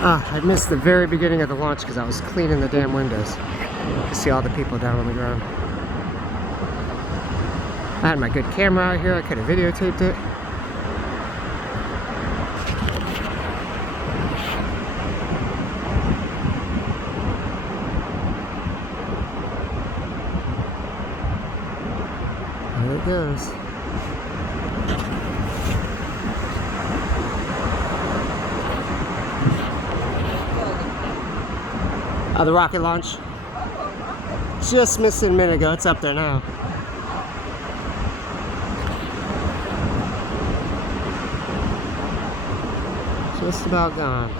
I missed the very beginning of the launch because I was cleaning the damn windows. You see all the people down on the ground. I had my good camera out here. I could have videotaped it. There it goes. The rocket launch. Just missed it a minute ago. It's up there now. Just about gone.